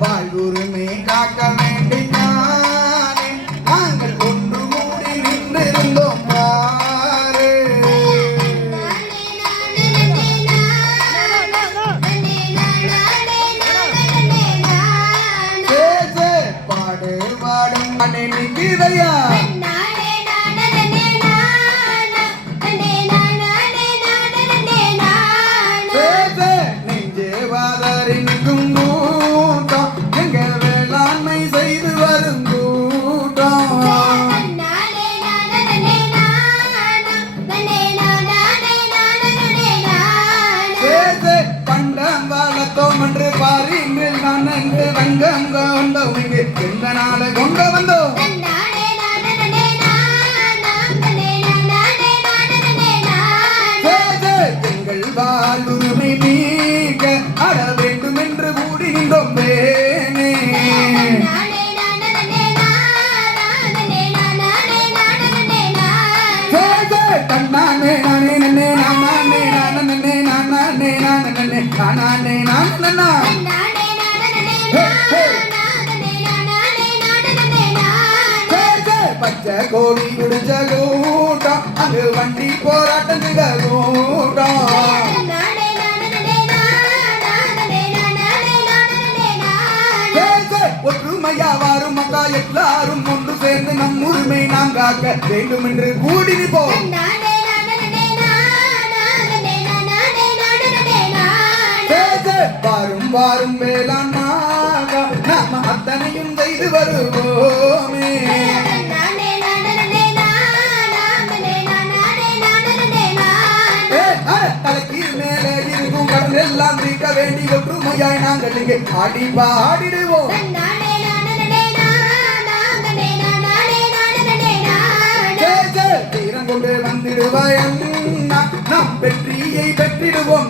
வாழ்வுரிமை காக்க வேண்டி நானே நாங்கள் ஒன்று கூடி நின்றிருந்தோம் பாரு. பாடு பாடும் அண்ணே நிற்கிதையா நெஞ்சே வாதரின் கூட்டம் எங்க வேளாண்மை செய்து வரும் கூட்டம். பண்டம் வாழத்தோம் என்று பாரின்றில் நான் என்று ரங்கம் கொண்டோம் இங்கு எந்த நாளை கொண்டு வந்தோம். எங்கள் வாழ்வுரிமை நீக்க அட வேண்டும் என்று கூடி நின்றோம் வேணே. கண்ணானே நானே நன்னே நானே நானே நானே நானே நானே நானே பச்சை கோழி குடிச்ச கூட்டம் அங்கு வண்டி போராட்டத்திட கூட்டம். ஒற்றுமையா வாரும் மக்கா எல்லாரும் ஒன்று சேர்ந்து நம் உரிமை நாம் காக்க வேண்டும் என்று கூடி நிற்போம். வாரும் வாரும் வேளாண் நாம அத்தனையும் செய்து வருவோமே. தலைக்கீழ் மேலே இருக்கும் கடல் எல்லாம் தீர்க்க வேண்டி ஒற்றுமையாய் நாங்கள் இங்கே ஆடி பாடிடுவோம். தீரம் கொண்டு வந்திடுவாய் நம் வெற்றியை பெற்றிடுவோம்.